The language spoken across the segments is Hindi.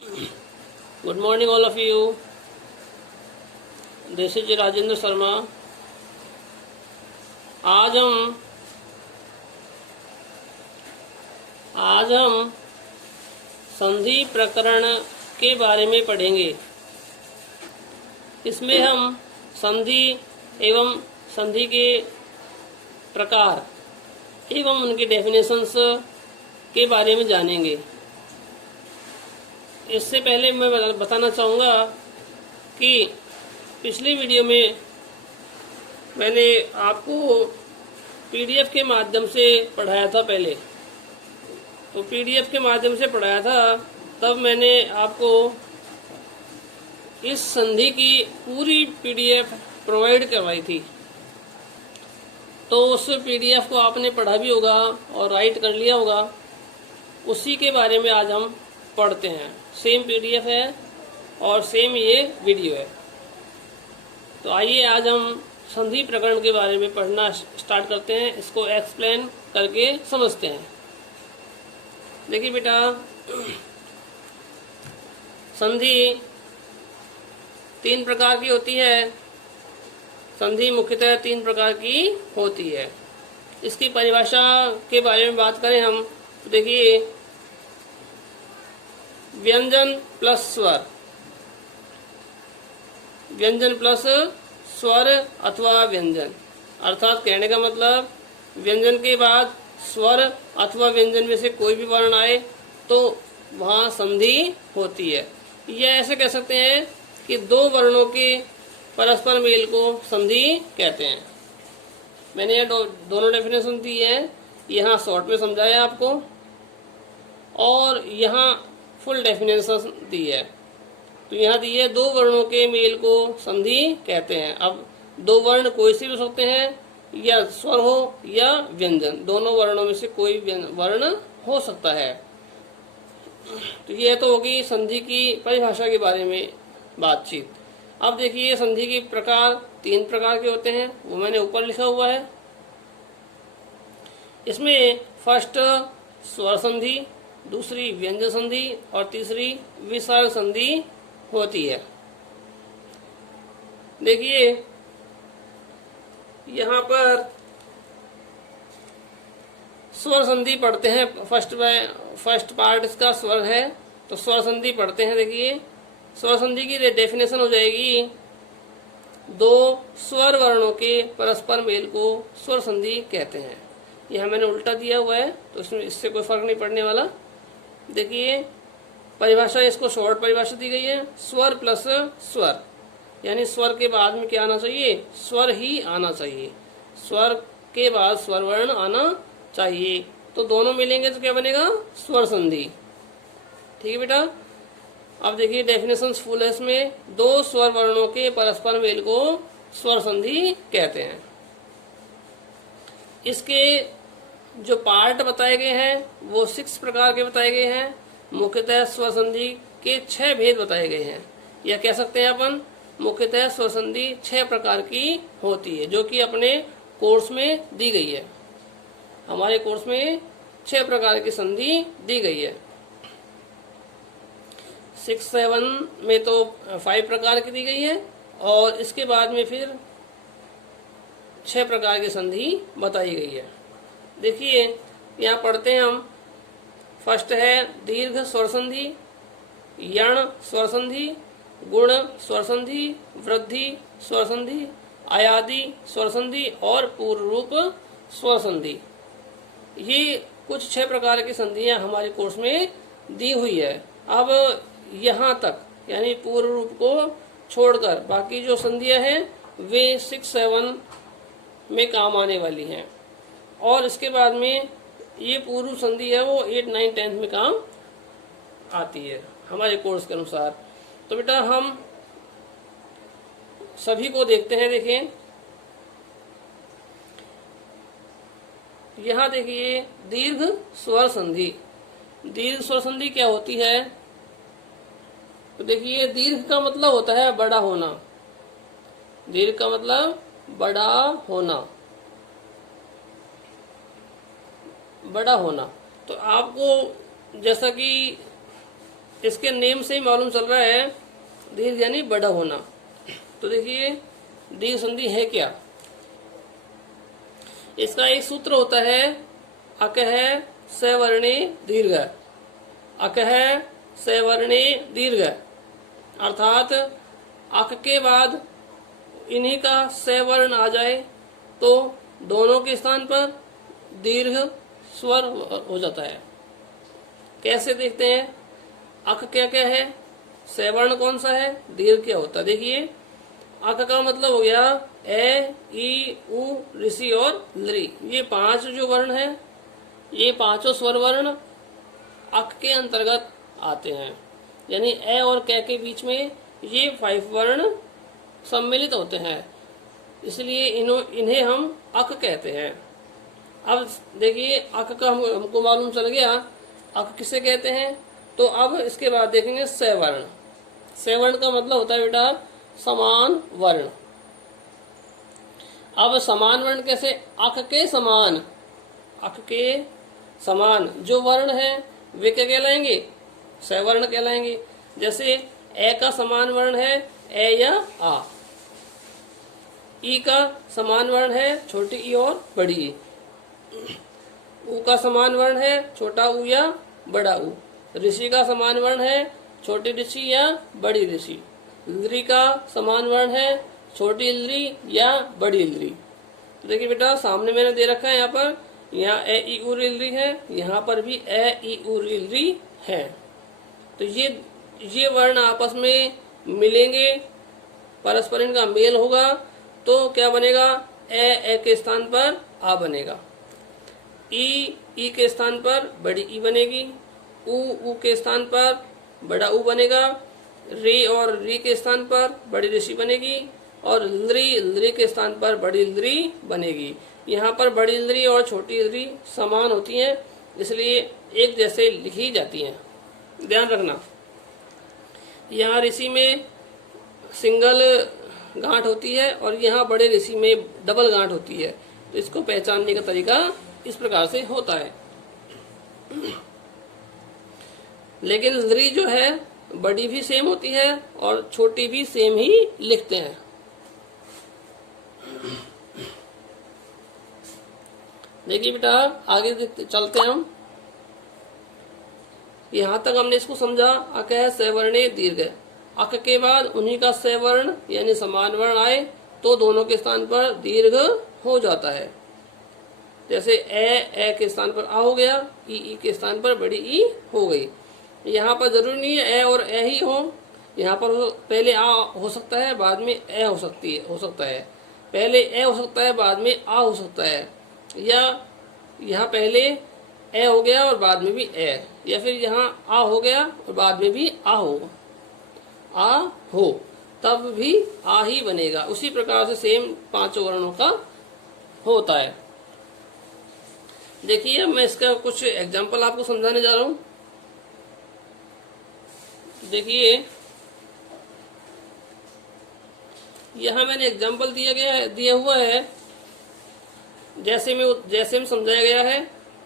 Good morning, all of you. This is Rajendra Sharma. आज हम संधि प्रकरण के बारे में पढ़ेंगे. इसमें हम संधि एवं संधि के प्रकार एवं उनके डेफिनेशंस के बारे में जानेंगे. इससे पहले मैं बताना चाहूँगा कि पिछली वीडियो में मैंने आपको पीडीएफ के माध्यम से पढ़ाया था. पहले तो पीडीएफ के माध्यम से पढ़ाया था, तब मैंने आपको इस संधि की पूरी पीडीएफ प्रोवाइड करवाई थी. तो उस पीडीएफ को आपने पढ़ा भी होगा और राइट कर लिया होगा. उसी के बारे में आज हम पढ़ते हैं. सेम पीडीएफ है और सेम ये वीडियो है. तो आइए आज हम संधि प्रकरण के बारे में पढ़ना स्टार्ट करते हैं. इसको एक्सप्लेन करके समझते हैं. देखिए बेटा, संधि 3 प्रकार की होती है. संधि मुख्यतः 3 प्रकार की होती है. इसकी परिभाषा के बारे में बात करें हम, तो देखिए, व्यंजन प्लस स्वर, व्यंजन प्लस स्वर अथवा व्यंजन, अर्थात कहने का मतलब व्यंजन के बाद स्वर अथवा व्यंजन में से कोई भी वर्ण आए तो वहाँ संधि होती है. यह ऐसे कह सकते हैं कि 2 वर्णों के परस्पर मेल को संधि कहते हैं. मैंने ये दोनों डेफिनेशन दी है. यहाँ शॉर्ट में समझाया आपको और यहाँ फुल डेफिनेशन दी है. तो यहाँ दी है 2 वर्णों के मेल को संधि कहते हैं. अब 2 वर्ण कोई से भी हो सकते हैं, या स्वर हो या व्यंजन, दोनों वर्णों में से कोई वर्ण हो सकता है. तो ये तो होगी संधि की परिभाषा के बारे में बातचीत. अब देखिए, संधि के प्रकार 3 प्रकार के होते हैं, वो मैंने ऊपर लिखा हुआ है. इसमें फर्स्ट स्वर संधि, दूसरी व्यंजन संधि और तीसरी विसर्ग संधि होती है. देखिए, यहाँ पर स्वर संधि पढ़ते हैं. फर्स्ट पार्ट इसका स्वर है, तो स्वर संधि पढ़ते हैं. देखिए, स्वर संधि की डेफिनेशन हो जाएगी, 2 स्वर वर्णों के परस्पर मेल को स्वर संधि कहते हैं. यह मैंने उल्टा दिया हुआ है, तो इसमें इससे कोई फर्क नहीं पड़ने वाला. देखिए, परिभाषा इसको शॉर्ट परिभाषा दी गई है, स्वर प्लस स्वर, यानी स्वर के बाद में क्या आना चाहिए, स्वर ही आना चाहिए. स्वर के बाद स्वर वर्ण आना चाहिए, तो दोनों मिलेंगे तो क्या बनेगा, स्वर संधि. ठीक है बेटा. अब देखिए, डेफिनेशन फुल है इसमें. 2 स्वर वर्णों के परस्पर मेल को स्वर संधि कहते हैं. इसके जो पार्ट बताए गए हैं वो 6 प्रकार के बताए गए हैं. मुख्यतः स्वर संधि के 6 भेद बताए गए हैं. या कह सकते हैं अपन, मुख्यतः स्वर संधि 6 प्रकार की होती है, जो कि अपने कोर्स में दी गई है. हमारे कोर्स में 6 प्रकार की संधि दी गई है. 6, 7 में तो 5 प्रकार की दी गई है, और इसके बाद में फिर 6 प्रकार की संधि बताई गई है. देखिए, यहाँ पढ़ते हैं हम. फर्स्ट है दीर्घ स्वर संधि, यण स्वर संधि, गुण स्वर संधि, वृद्धि स्वर संधि, आयादी स्वर संधि और पूर्व रूप स्वर संधि. ये कुछ 6 प्रकार की संधियां हमारे कोर्स में दी हुई है. अब यहाँ तक, यानी पूर्व रूप को छोड़कर बाकी जो संधियां हैं वे 6, 7 में काम आने वाली हैं, और इसके बाद में ये पूर्व संधि है वो 8, 9, 10 में काम आती है हमारे कोर्स के अनुसार. तो बेटा, हम सभी को देखते हैं. देखें, यहाँ देखिए, दीर्घ स्वर संधि. दीर्घ स्वर संधि क्या होती है, तो देखिए, दीर्घ का मतलब होता है बड़ा होना. दीर्घ का मतलब बड़ा होना, बड़ा होना. तो आपको जैसा कि इसके नेम से ही मालूम चल रहा है दीर्घ यानी बड़ा होना। तो देखिए दीर्घ संधि है क्या, इसका एक सूत्र होता है अकह सवर्णे दीर्घ, अकह सवर्णे दीर्घ, अर्थात अक के बाद इन्हीं का सवर्ण आ जाए तो दोनों के स्थान पर दीर्घ स्वर हो जाता है। कैसे देखते हैं, अक क्या क्या है, सवर्ण कौन सा है, दीर्घ क्या होता है। देखिए अक का मतलब हो गया ए ई उ ऋषि और लृ, ये पांच जो वर्ण है, ये पांचों स्वर वर्ण अक के अंतर्गत आते हैं। यानी ए और क के बीच में ये 5 वर्ण सम्मिलित होते हैं, इसलिए इन्हें हम अक कहते हैं। अब देखिए अक का हमको मालूम चल गया अक किसे कहते हैं। तो अब इसके बाद देखेंगे सवर्ण। सवर्ण का मतलब होता है बेटा समान वर्ण। अब समान वर्ण कैसे, अक के समान, अक के समान जो वर्ण है वे क्या कहलाएंगे, सवर्ण कहलाएंगे। जैसे ए का समान वर्ण है ए या आ, ई का समान वर्ण है छोटी ई और बड़ी ई, उ का समान वर्ण है छोटा उ या बड़ा उ, ऋषि का समान वर्ण है छोटी ऋषि या बड़ी ऋषि, लृ का समान वर्ण है छोटी लृ या बड़ी लृ। तो देखिए बेटा सामने मैंने दे रखा है, यहाँ पर यहाँ ए ई उ लृ है, यहाँ पर भी ए ई उ लृ है। तो ये वर्ण आपस में मिलेंगे, परस्पर इनका मेल होगा तो क्या बनेगा, ए के स्थान पर आ बनेगा, ई के स्थान पर बड़ी ई बनेगी, उ के स्थान पर बड़ा उ बनेगा, रे और री के स्थान पर बड़ी ऋषि बनेगी और लृ के स्थान पर बड़ी लृ बनेगी। यहाँ पर बड़ी लृ और छोटी लृ समान होती हैं, इसलिए एक जैसे लिखी जाती हैं। ध्यान रखना, यहाँ ऋषि में सिंगल गांठ होती है और यहाँ बड़े ऋषि में डबल गांठ होती है। तो इसको पहचानने का तरीका इस प्रकार से होता है। लेकिन लृ जो है बड़ी भी सेम होती है और छोटी भी सेम ही लिखते हैं। देखिए बेटा आगे चलते हैं हम, यहाँ तक हमने इसको समझा। अकह सवर्णे दीर्घ, अक के बाद उन्हीं का सवर्ण यानी समान वर्ण आए तो दोनों के स्थान पर दीर्घ हो जाता है। जैसे ए के स्थान पर आ हो गया, ई के स्थान पर बड़ी ई हो गई। यहाँ पर जरूरी नहीं है ए और ए ही हो, यहाँ पर पहले आ हो सकता है बाद में ए हो सकता है, पहले ए हो सकता है बाद में आ हो सकता है, या यहाँ पहले ए हो गया और बाद में भी ए, या फिर यहाँ आ हो गया और बाद में भी आ हो, तब भी आ ही बनेगा। उसी प्रकार से सेम पांचों वर्णों का होता है। देखिए मैं इसका कुछ एग्जांपल आपको समझाने जा रहा हूं। देखिए यहाँ मैंने एग्जांपल दिया हुआ है, जैसे में समझाया गया है।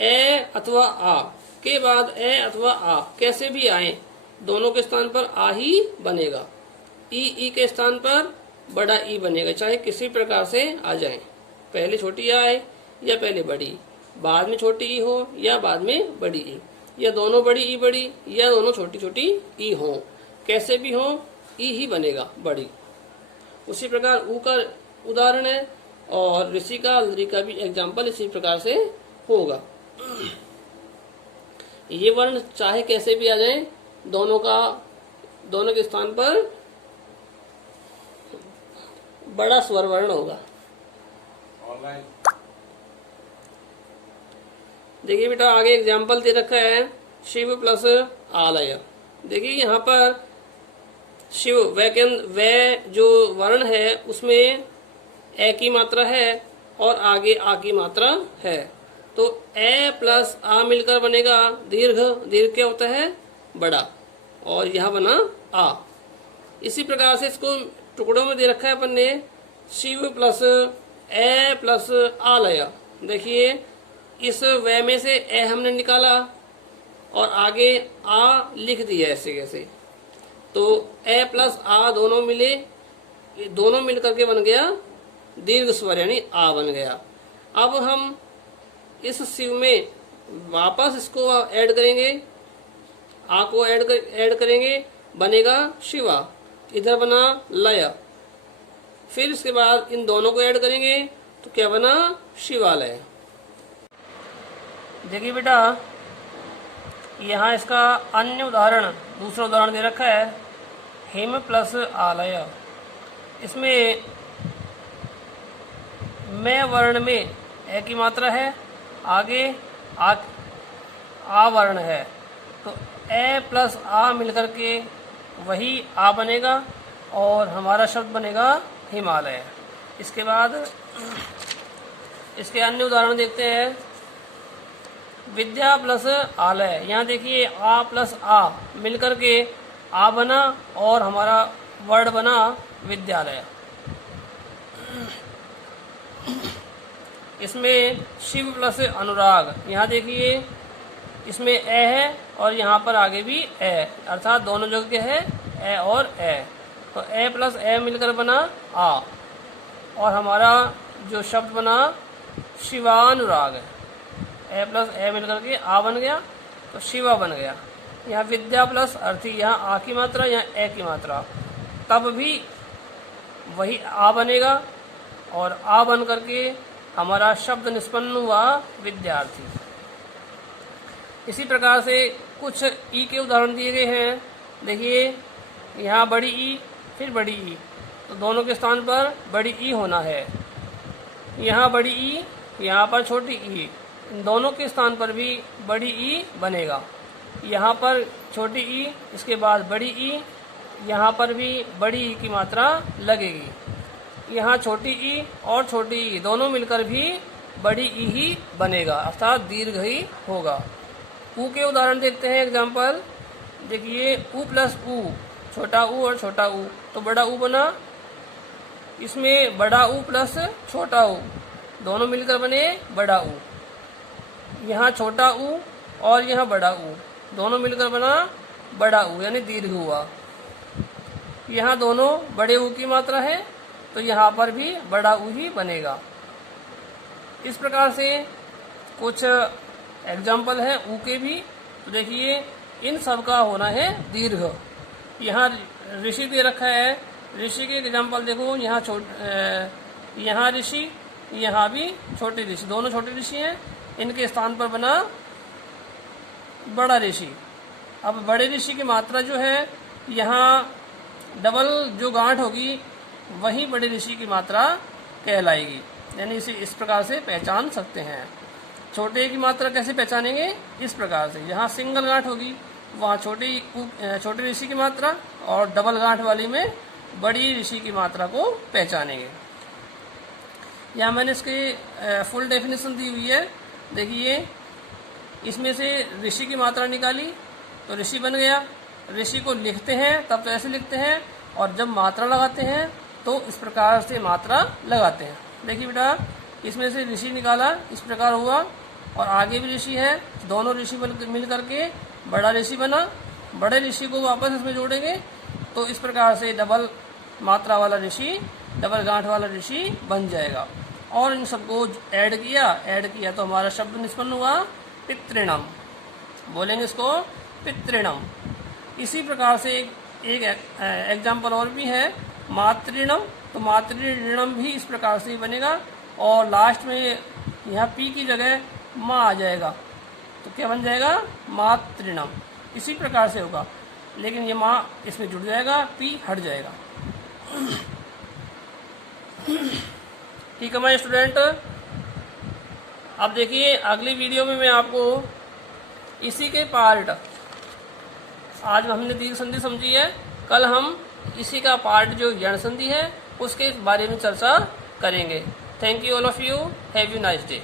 ए अथवा आ के बाद ए अथवा आ कैसे भी आए दोनों के स्थान पर आ ही बनेगा। ई के स्थान पर बड़ा ई बनेगा, चाहे किसी प्रकार से आ जाए, पहले छोटी आए या पहले बड़ी, बाद में छोटी ई हो या बाद में बड़ी ई, या दोनों बड़ी ई बड़ी या दोनों छोटी छोटी ई हो, कैसे भी हो ई ही बनेगा बड़ी। उसी प्रकार ऊ का उदाहरण है और ऋषि का लृ का भी एग्जाम्पल इसी प्रकार से होगा। ये वर्ण चाहे कैसे भी आ जाए दोनों के स्थान पर बड़ा स्वर वर्ण होगा। देखिए बेटा आगे एग्जाम्पल दे रखा है शिव प्लस आलय। देखिए यहाँ पर शिव वह जो वर्ण है उसमें ए की मात्रा है और आगे आ की मात्रा है, तो ए प्लस आ मिलकर बनेगा दीर्घ। दीर्घ क्या होता है, बड़ा, और यह बना आ। इसी प्रकार से इसको टुकड़ों में दे रखा है अपन ने, शिव प्लस ए प्लस आलय। देखिए इस व में से ए हमने निकाला और आगे आ लिख दिया ऐसे कैसे, तो ए प्लस आ दोनों मिले, ये दोनों मिल करके बन गया दीर्घ स्वर यानी आ बन गया। अब हम इस शिव में वापस इसको ऐड करेंगे, आ को ऐड करेंगे, बनेगा शिवा, इधर बना लय। फिर इसके बाद इन दोनों को ऐड करेंगे तो क्या बना शिवालय। देखिए बेटा, यहाँ इसका अन्य उदाहरण, दूसरा उदाहरण दे रखा है हिम प्लस आलय। इसमें मैं वर्ण में ए की मात्रा है, आगे आ वर्ण है, तो ए प्लस आ मिलकर के वही आ बनेगा और हमारा शब्द बनेगा हिमालय। इसके बाद इसके अन्य उदाहरण देखते हैं। विद्या प्लस आलय, यहाँ देखिए आ प्लस आ मिलकर के आ बना और हमारा वर्ड बना विद्यालय। इसमें शिव प्लस अनुराग, यहाँ देखिए इसमें ए है और यहाँ पर आगे भी ए, अर्थात दोनों जगह है ए और ए, तो ए प्लस ए मिलकर बना आ और हमारा जो शब्द बना शिवानुराग है। ए प्लस ए मिलकर के आ बन गया तो शिवा बन गया। यहाँ विद्या प्लस अर्थी, यहाँ आ की मात्रा, यहाँ ए की मात्रा, तब भी वही आ बनेगा और आ बन करके हमारा शब्द निष्पन्न हुआ विद्यार्थी। इसी प्रकार से कुछ ई के उदाहरण दिए गए हैं। देखिए यहाँ बड़ी ई फिर बड़ी ई, तो दोनों के स्थान पर बड़ी ई होना है। यहाँ बड़ी ई, यहाँ पर छोटी ई, इन दोनों के स्थान पर भी बड़ी ई बनेगा। यहाँ पर छोटी ई, इसके बाद बड़ी ई, यहाँ पर भी बड़ी ई की मात्रा लगेगी। यहाँ छोटी ई और छोटी ई दोनों मिलकर भी बड़ी ई ही बनेगा, अर्थात दीर्घ ही होगा। ऊ के उदाहरण देखते हैं, एग्जाम्पल देखिए ऊ प्लस ऊ, छोटा ऊ और छोटा ऊ, तो बड़ा ऊ बना। इसमें बड़ा ऊ प्लस छोटा ऊ दोनों मिलकर बने बड़ा ऊ। यहाँ छोटा ऊ और यहाँ बड़ा ऊ दोनों मिलकर बना बड़ा ऊ यानी दीर्घ हुआ। यहाँ दोनों बड़े ऊ की मात्रा है तो यहाँ पर भी बड़ा ऊ ही बनेगा। इस प्रकार से कुछ एग्जाम्पल है ऊ के भी, तो देखिए इन सब का होना है दीर्घ। यहाँ ऋषि दे रखा है, ऋषि के एग्जाम्पल देखो, यहाँ ऋषि, यहाँ भी छोटे ऋषि, दोनों छोटे ऋषि हैं, इनके स्थान पर बना बड़ा ऋषि। अब बड़े ऋषि की मात्रा जो है यहाँ डबल जो गांठ होगी वही बड़े ऋषि की मात्रा कहलाएगी, यानी इसे इस प्रकार से पहचान सकते हैं। छोटे की मात्रा कैसे पहचानेंगे? इस प्रकार से, यहाँ सिंगल गांठ होगी वहाँ छोटे ऋषि की मात्रा और डबल गांठ वाली में बड़ी ऋषि की मात्रा को पहचानेंगे। यहाँ मैंने इसकी फुल डेफिनेशन दी हुई है। देखिए इसमें से ऋषि की मात्रा निकाली तो ऋषि बन गया। ऋषि को लिखते हैं तब तो ऐसे लिखते हैं, और जब मात्रा लगाते हैं तो इस प्रकार से मात्रा लगाते हैं। देखिए बेटा, इसमें से ऋषि निकाला इस प्रकार हुआ, और आगे भी ऋषि है, दोनों ऋषि मिल करके बड़ा ऋषि बना। बड़े ऋषि को वापस इसमें जोड़ेंगे तो इस प्रकार से डबल मात्रा वाला ऋषि, डबल गांठ वाला ऋषि बन जाएगा। और इन सबको ऐड किया तो हमारा शब्द निष्पन्न हुआ पितृणम। बोलेंगे इसको पितृणम। इसी प्रकार से एक एग्जाम्पल और भी है मातृणम, तो मातृणम भी इस प्रकार से बनेगा, और लास्ट में यहाँ पी की जगह माँ आ जाएगा तो क्या बन जाएगा? मातृणम। इसी प्रकार से होगा, लेकिन ये माँ इसमें जुड़ जाएगा, पी हट जाएगा। ठीक है मेरे स्टूडेंट, अब देखिए अगली वीडियो में मैं आपको इसी के पार्ट, आज हमने दीर्घ संधि समझी है, कल हम इसी का पार्ट जो यण संधि है उसके बारे में चर्चा करेंगे। Thank you all of you, have you nice day.